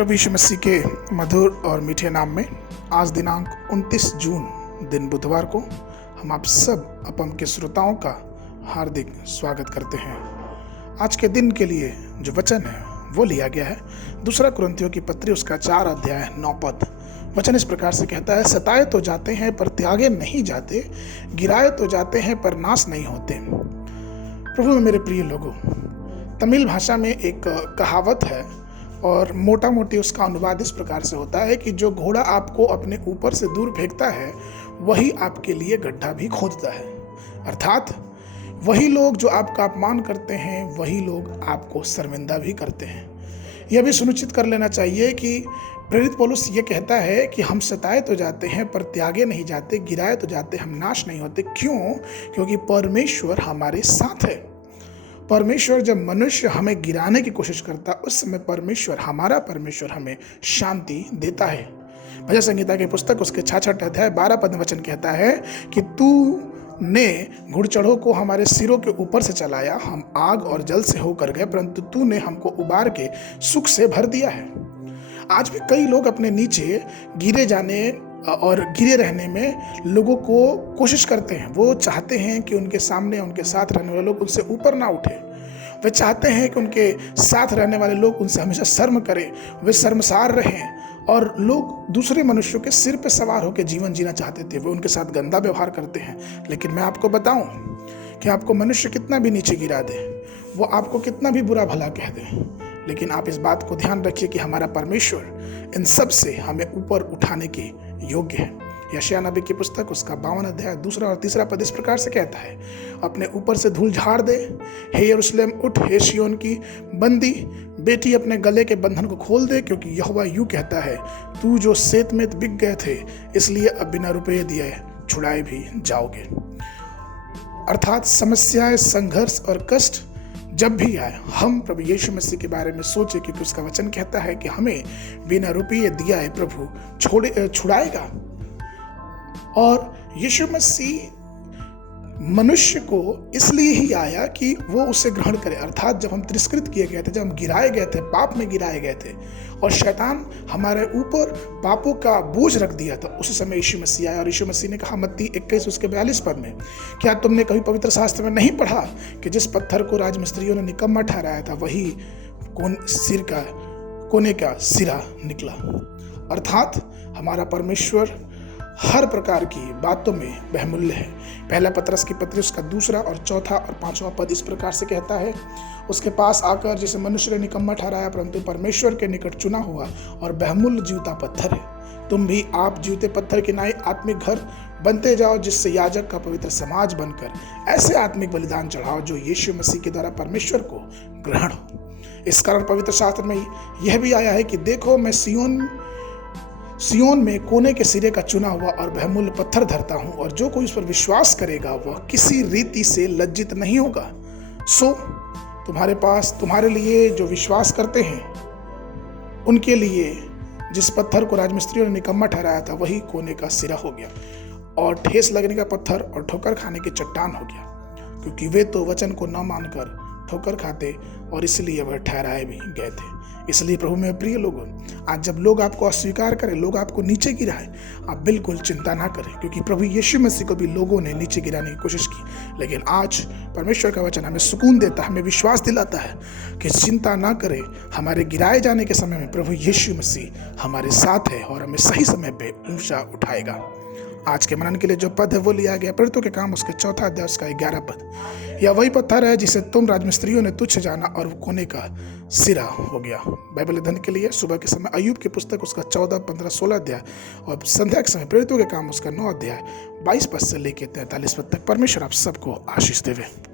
प्रभु यीशु मसीह के मधुर और मीठे नाम में आज दिनांक 29 जून दिन बुधवार को हम आप सब अपम के श्रोताओं का हार्दिक स्वागत करते हैं। आज के दिन के लिए जो वचन है वो लिया गया है दूसरा कुरिन्थियों की पत्री उसका 4 अध्याय 9 पद। वचन इस प्रकार से कहता है, सताए तो जाते हैं पर त्यागे नहीं जाते, गिराए तो जाते हैं पर नाश नहीं होते। प्रभु में मेरे प्रिय लोगों, तमिल भाषा में एक कहावत है और मोटा मोटी उसका अनुवाद इस प्रकार से होता है कि जो घोड़ा आपको अपने ऊपर से दूर फेंकता है वही आपके लिए गड्ढा भी खोदता है। अर्थात वही लोग जो आपका अपमान करते हैं वही लोग आपको शर्मिंदा भी करते हैं। यह भी सुनिश्चित कर लेना चाहिए कि प्रेरित पौलुस ये कहता है कि हम सताए तो जाते हैं पर त्यागे नहीं जाते, गिराए तो जाते हम नाश नहीं होते। क्यों? क्योंकि परमेश्वर हमारे साथ है। परमेश्वर जब मनुष्य हमें गिराने की कोशिश करता उस समय हमारा परमेश्वर हमें शांति देता है। भजन संहिता की पुस्तक उसके 66 अध्याय 12 पद वचन कहता है कि तू ने घुड़चढ़ों को हमारे सिरों के ऊपर से चलाया, हम आग और जल से होकर गए परंतु तू ने हमको उबार के सुख से भर दिया है। आज भी कई लोग अपने नीचे गिरे जाने और गिरे रहने में लोगों को कोशिश करते हैं। वो चाहते हैं कि उनके सामने उनके साथ रहने वाले लोग उनसे ऊपर ना उठे। वे चाहते हैं कि उनके साथ रहने वाले लोग उनसे हमेशा शर्म करें, वे शर्मसार रहें। और लोग दूसरे मनुष्यों के सिर पे सवार होकर जीवन जीना चाहते थे, वे उनके साथ गंदा व्यवहार करते हैं। लेकिन मैं आपको बताऊं कि आपको मनुष्य कितना भी नीचे गिरा दे, वो आपको कितना भी बुरा भला कह दे, लेकिन आप इस बात को ध्यान रखिए कि हमारा परमेश्वर इन सब से हमें ऊपर उठाने के योग्य है। यशायाह नबी की पुस्तक उसका 52 अध्याय 2 और 3 पद इस प्रकार से कहता है, अपने ऊपर से धूल झाड़ दे, हे यरूशलेम उठ, हे सिय्योन की बंदी बेटी अपने गले के बंधन को खोल दे, क्योंकि यहोवा यूं कहता है, तू जो सेत में बिक गए थे इसलिए अब बिना रुपये दिए छुड़ाए भी जाओगे। अर्थात समस्याएं, संघर्ष और कष्ट जब भी आए हम प्रभु यीशु मसीह के बारे में सोचे, क्योंकि उसका वचन कहता है कि हमें बिना रुपये दिया है प्रभु छुड़ाएगा। और यीशु मसीह मनुष्य को इसलिए ही आया कि वो उसे ग्रहण करे। अर्थात जब हम तिरस्कृत किए गए थे, जब हम गिराए गए थे, पाप में गिराए गए थे और शैतान हमारे ऊपर पापों का बोझ रख दिया था, उसी समय यीशु मसीह आया। और यीशु मसीह ने कहा मत्ती 21 उसके 42 पद में, क्या तुमने कभी पवित्र शास्त्र में नहीं पढ़ा कि जिस पत्थर को राजमिस्त्रियों ने निकम्मा ठहराया था वही कोने का सिरा निकला। अर्थात हमारा परमेश्वर हर प्रकार की बातों में बहुमूल्य है। पहला पतरस की पत्री उसका 2 और 4 और 5वां पद इस प्रकार से कहता है, उसके पास आकर जिसे मनुष्य ने निकम्मा ठहराया परंतु परमेश्वर के निकट चुना हुआ और बहुमूल्य जीवता पत्थर है। तुम भी आप जीवते पत्थर के नाई आत्मिक घर बनते जाओ, जिससे याजक का पवित्र समाज बनकर ऐसे आत्मिक बलिदान चढ़ाओ जो यीशु मसीह के द्वारा परमेश्वर को ग्रहण हो। इस कारण पवित्र शास्त्र में यह भी आया है कि देखो मैं सिय्योन में कोने के सिरे का चुना हुआ और बहुमूल्य पत्थर धरता हूं, और जो कोई उस पर विश्वास करेगा वह किसी रीति से लज्जित नहीं होगा। सो तुम्हारे लिए जो विश्वास करते हैं उनके लिए जिस पत्थर को राजमिस्त्रियों ने निकम्मा ठहराया था वही कोने का सिरा हो गया और ठेस लगने का पत्थर और ठोकर खाने की चट्टान हो गया, क्योंकि वे तो वचन को न मानकर ठोकर खाते और इसलिए वह ठहराए भी गए थे। इसलिए प्रभु में प्रिय लोगों, आज जब लोग आपको अस्वीकार करें, लोग आपको नीचे गिराएं, आप बिल्कुल चिंता ना करें, क्योंकि प्रभु यीशु मसीह को भी लोगों ने नीचे गिराने की कोशिश की। लेकिन आज परमेश्वर का वचन हमें सुकून देता है, हमें विश्वास दिलाता है कि चिंता ना करें। हमारे गिराए जाने के समय में प्रभु यीशु मसीह हमारे साथ है और हमें सही समय पे ऊंचा उठाएगा। आज के मनन के लिए जो पद है वो लिया गया प्रेरितों के काम उसके 4 अध्याय उसका 11 पद। यह वही पत्थर है जिसे तुम राजमिस्त्रियों ने तुच्छ जाना और वो कोने का सिरा हो गया। बाइबल अध्ययन के लिए सुबह के समय अय्यूब की पुस्तक उसका 14, 15, 16 अध्याय और संध्या के समय प्रेरितों के काम उसका 9 अध्याय 22 पद से लेकर 43 पद तक। परमेश्वर आप सबको आशीष देवे।